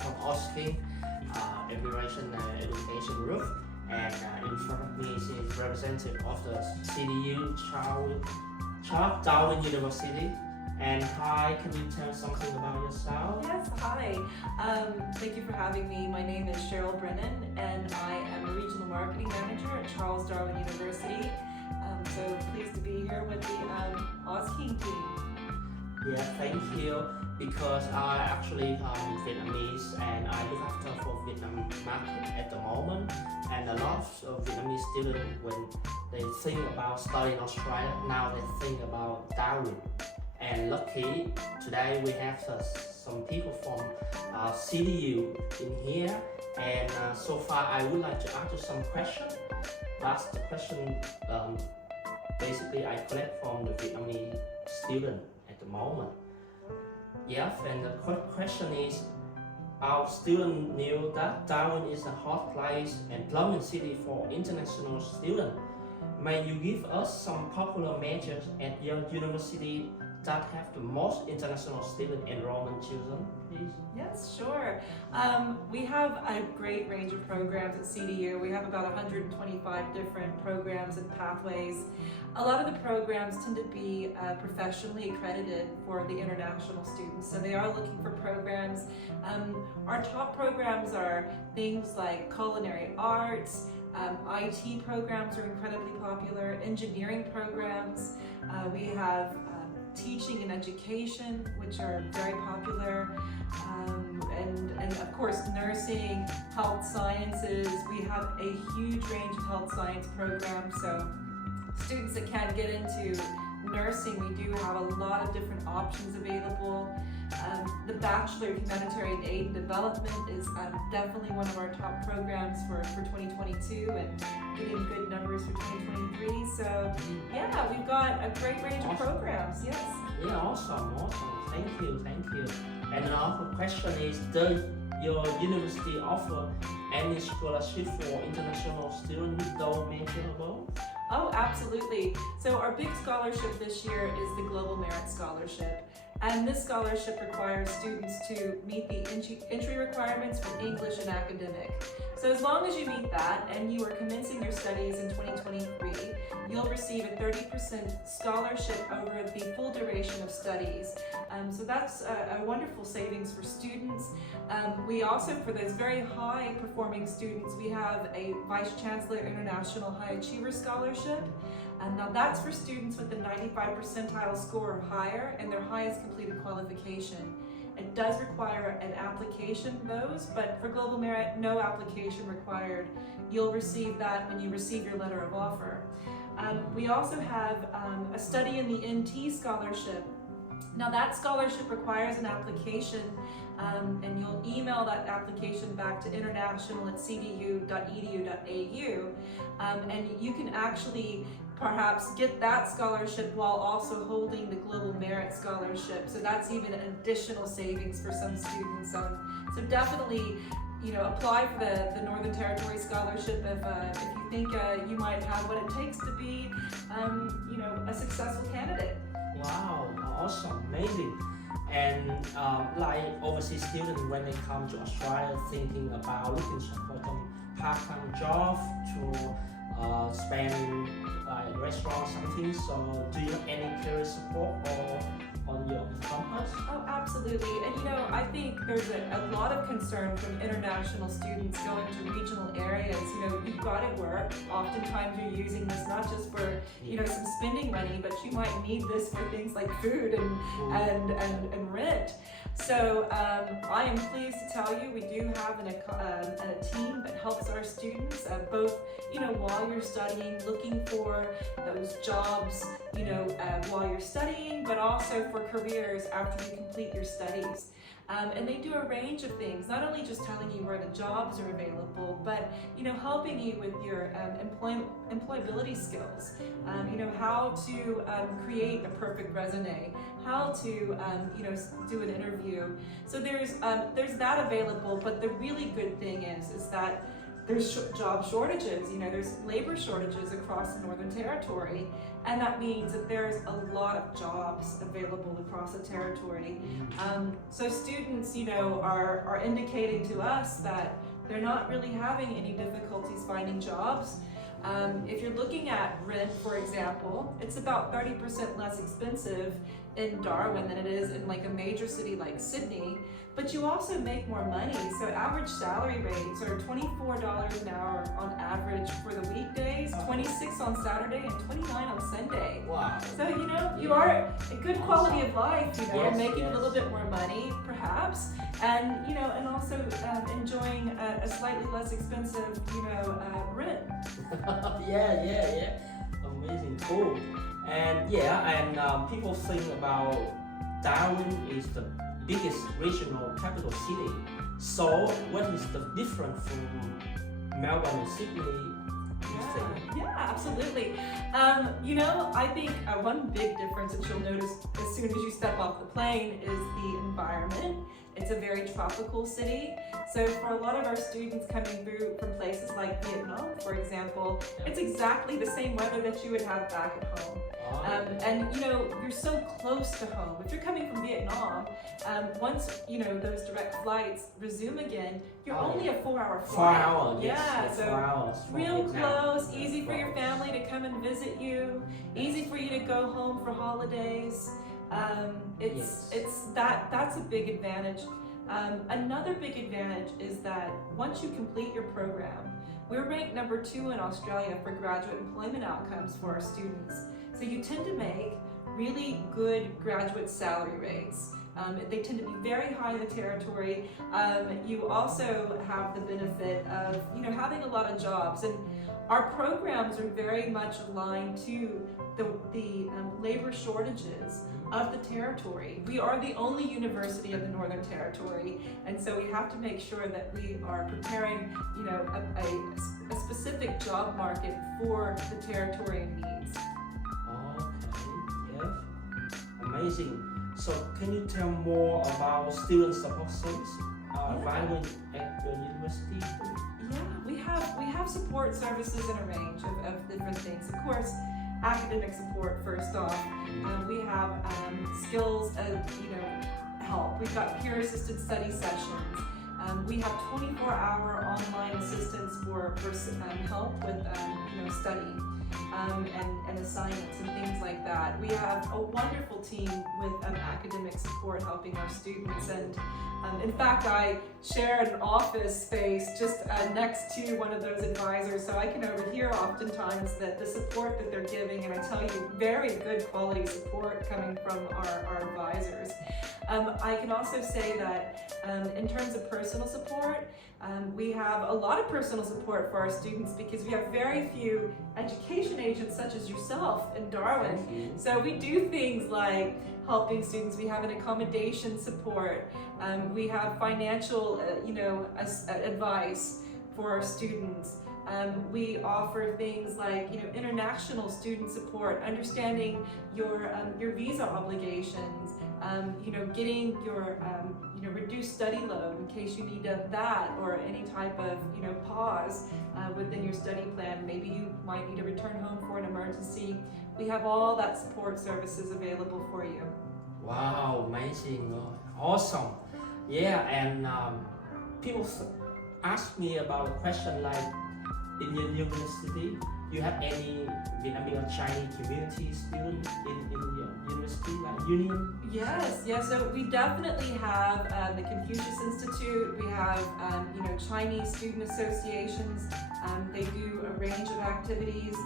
from Austin Immigration Education Group, and in front of me is representative of the CDU Darwin University. And hi, can you tell something about yourself? Yes, hi. Thank you for having me. My name is Cheryl Brennan, and I am a Regional Marketing Manager at Charles Darwin University. So pleased to be here with the Austin team. Yeah, thank you. Because I actually Vietnamese and I look after for Vietnam market at the moment. And a lot of Vietnamese students, when they think about studying in Australia, now they think about Darwin. And lucky today we have some people from CDU in here. And so far I would like to ask you some questions. That's the question basically I collect from the Vietnamese student at the moment. Yes, and the question is, our student knew that Darwin is a hot place and employment city for international students. May you give us some popular majors at your university that have the most international student enrollment children, please? Yes, sure. We have a great range of programs at CDU. We have about 125 different programs and pathways. A lot of the programs tend to be professionally accredited for the international students, so they are looking for programs. Our top programs are things like culinary arts, IT programs are incredibly popular, engineering programs. We have teaching and education, which are very popular, and of course nursing, health sciences. We have a huge range of health science programs, so students that can't get into nursing, we do have a lot of different options available. The Bachelor of Humanitarian Aid and Development is definitely one of our top programs for 2022 and getting good numbers for 2023. So yeah, we've got a great range of programs, yes. Yeah, awesome. Thank you. And another question is, does your university offer any scholarship for international students who don't major above? Oh, absolutely. So our big scholarship this year is the Global Merit Scholarship. And this scholarship requires students to meet the entry requirements for English and academic. So as long as you meet that and you are commencing your studies in 2023, you'll receive a 30% scholarship over the full duration of studies. So that's a wonderful savings for students. We also, for those very high performing students, we have a Vice Chancellor International High Achiever Scholarship. Now that's for students with a 95 percentile score or higher and their highest completed qualification. It does require an application, but for Global Merit, no application required. You'll receive that when you receive your letter of offer. We also have a Study in the NT Scholarship. Now that scholarship requires an application, and you'll email that application back to international@cdu.edu.au, and you can actually perhaps get that scholarship while also holding the Global Merit Scholarship. So that's even an additional savings for some students. So definitely, apply for the Northern Territory Scholarship if you think you might have what it takes to be, a successful candidate. Wow, awesome, amazing. And like overseas students, when they come to Australia, thinking about looking for some part-time job to spend restaurant something. So do you have any career support or on your campus? Oh, absolutely. And I think there's a lot of concern from international students going to regional areas. You've got to work. Oftentimes you're using this not just for some spending money, but you might need this for things like food and rent. So I am pleased to tell you we do have a team that helps our students both while you're studying, looking for those jobs while you're studying, but also for careers after you complete your studies. And they do a range of things, not only just telling you where the jobs are available, but helping you with your employability skills. How to create a perfect resume, how to do an interview. So there's that available. But the really good thing is that there's job shortages, there's labor shortages across the Northern Territory, and that means that there's a lot of jobs available across the territory. So students, are indicating to us that they're not really having any difficulties finding jobs. If you're looking at rent, for example, it's about 30% less expensive in Darwin than it is in like a major city like Sydney, but you also make more money. So average salary rates are $24 an hour on average for the weekdays, 26 on Saturday, and 29 on Sunday. Wow. So, you are a good quality of life, Yes, making yes. a little bit more money, perhaps, and, and also enjoying a slightly less expensive, rent. Yeah. Amazing, cool. And people think about Darwin is the biggest regional capital city. So what is the difference from Melbourne and Sydney? You think? Yeah, absolutely. I think one big difference that you'll notice as soon as you step off the plane is the environment. It's a very tropical city. So for a lot of our students coming through from places like Vietnam, for example, it's exactly the same weather that you would have back at home. And you're so close to home. If you're coming from Vietnam, once those direct flights resume again, you're only a 4-hour flight. 4 hours. Yeah, yes, so 4 hours. from real Vietnam. close, easy for your family to come and visit you, easy for you to go home for holidays. That's a big advantage. Another big advantage is that once you complete your program, we're ranked number 2 in Australia for graduate employment outcomes for our students. So you tend to make really good graduate salary rates. They tend to be very high in the territory. You also have the benefit of having a lot of jobs, and our programs are very much aligned to the labor shortages of the territory. We are the only university of the Northern Territory, and so we have to make sure that we are preparing a specific job market for the Territorian needs. Okay, yes. Amazing. So can you tell more about student support service available at the university? Yeah, we have support services in a range of different things. Of course, academic support first off. We have skills help. We've got peer assisted study sessions. We have 24-hour online assistance for help with study and assignments and things like that. We have a wonderful team with academic support helping our students, and in fact I share an office space just next to one of those advisors, so I can overhear oftentimes the support that they're giving, and I tell you, very good quality support coming from our advisors. I can also say that in terms of personal support, we have a lot of personal support for our students because we have very few education agents such as yourself in Darwin. So we do things like helping students. We have an accommodation support. We have financial, advice for our students. We offer things like, international student support, understanding your visa obligations, getting your, reduced study load in case you need that, or any type of, pause within your study plan. Maybe you might need to return home for an emergency. We have all that support services available for you. Wow, amazing, awesome. Yeah, and people ask me about a question like, in your university, you have any Vietnamese or Chinese community students in your university, like union? Yes, so we definitely have the Confucius Institute. We have Chinese student associations. They do a range of activities.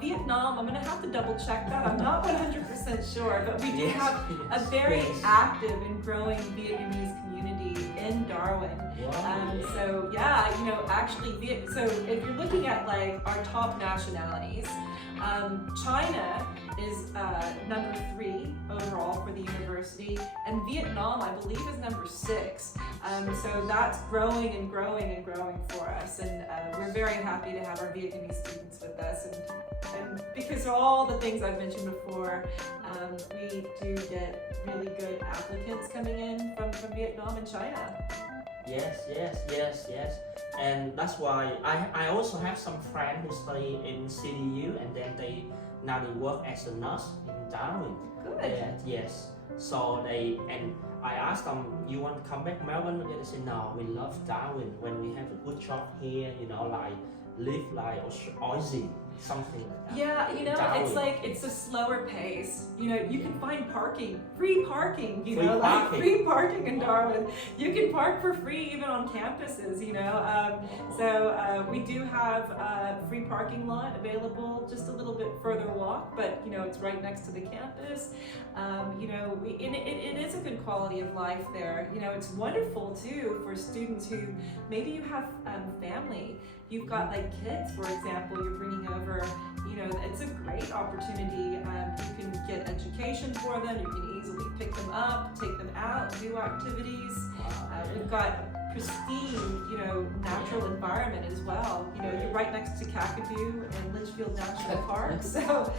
Vietnam, I'm going to have to double check that. I'm not 100% sure, but we do have a very active and growing Vietnamese community in Darwin. So yeah, so if you're looking at like our top nationalities, China is number 3 overall for the university, and Vietnam, I believe, is number 6. So that's growing and growing and growing for us, and we're very happy to have our Vietnamese students with us, and because of all the things I've mentioned before, we do get really good applicants coming in from Vietnam and China. Yes. and that's why I also have some friends who study in CDU, and then they work as a nurse in Darwin. Good. Yes. So I asked them, you want to come back Melbourne again? They said, no, we love Darwin. When we have a good job here, like live like Aussie, something like that. Yeah, Darwin. it's like it's a slower pace. You can find parking, free parking. Free parking in Darwin. You can park for free even on campuses. So we do have a free parking lot available, just a little bit further walk, but it's right next to the campus. It is a good quality of life there. It's wonderful too for students who maybe you have family. You've got like kids, for example, you're bringing over, it's a great opportunity. You can get education for them, you can easily pick them up, take them out, do activities. We've got a pristine, natural environment as well. You're right next to Kakadu and Litchfield National Park, so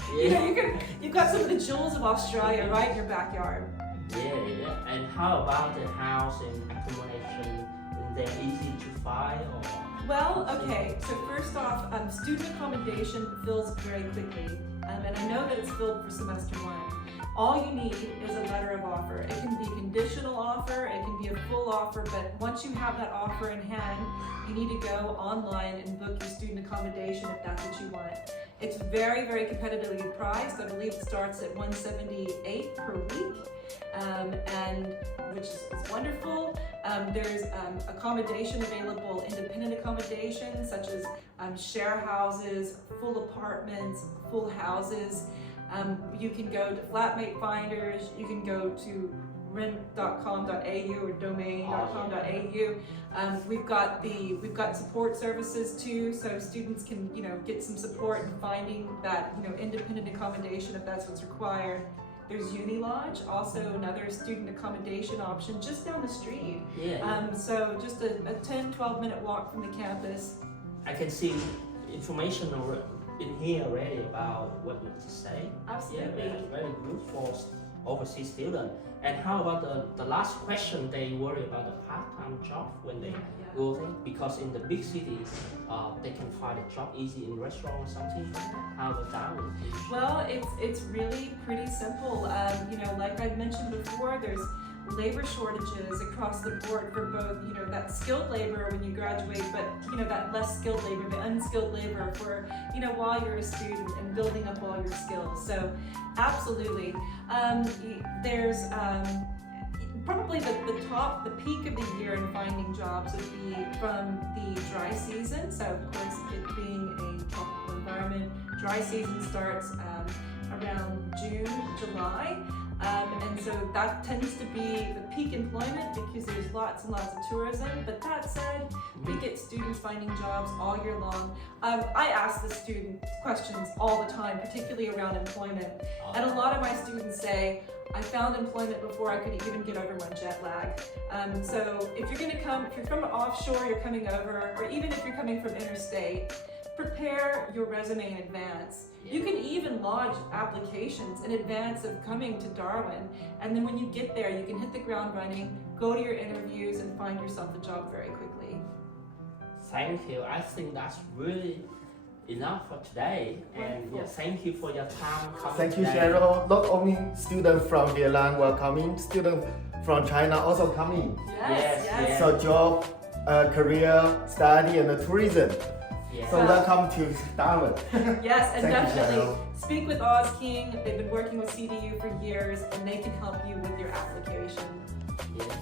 you've got some of the jewels of Australia right in your backyard. Yeah. And how about the house and accommodation? Is they easy to find or? Well, okay, so first off, student accommodation fills very quickly, and I know that it's filled for semester 1. All you need is a letter of offer. It can be a conditional offer, it can be a full offer, but once you have that offer in hand, you need to go online and book your student accommodation if that's what you want. It's very, very competitively priced. I believe it starts at $178 per week, and which is wonderful. There's accommodation available, independent accommodation, such as share houses, full apartments, full houses. You can go to flatmate finders, you can go to rent.com.au or domain.com.au. We've got support services too, so students can get some support in finding that independent accommodation if that's what's required. There's Uni Lodge, also another student accommodation option just down the street. So just a 10-12 minute walk from the campus. I can see information in here already about what you just say. Absolutely. Yeah, very good for overseas students. And how about the last question? They worry about the part-time job when they go there, because in the big cities, they can find a job easy in restaurant or something. How about Darwin? Well, it's really pretty simple. Like I mentioned before, there's labor shortages across the board for both, that skilled labor when you graduate, but that less skilled labor, the unskilled labor for, while you're a student and building up all your skills. So absolutely. There's probably the peak of the year in finding jobs would be from the dry season. So of course, it being a tropical environment, dry season starts around June, July. And so that tends to be the peak employment because there's lots and lots of tourism. But that said, we get students finding jobs all year long. I ask the students questions all the time, particularly around employment. And a lot of my students say, I found employment before I could even get over my jet lag. So if you're from offshore, you're coming over, or even if you're coming from interstate, prepare your resume in advance. You can even lodge applications in advance of coming to Darwin, and then when you get there, you can hit the ground running, go to your interviews, and find yourself a job very quickly. Thank you. I think that's really enough for today. And thank you for your time coming. Thank you, today. Cheryl. Not only students from Vietnam were coming, students from China also coming. Yes. So job, career, study, and tourism. Yeah. So welcome to Darwin. Yes, and Thank you, definitely Cheryl. speak with Oz King. They've been working with CDU for years, and they can help you with your application. Yes.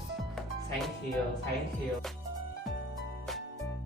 Thank you.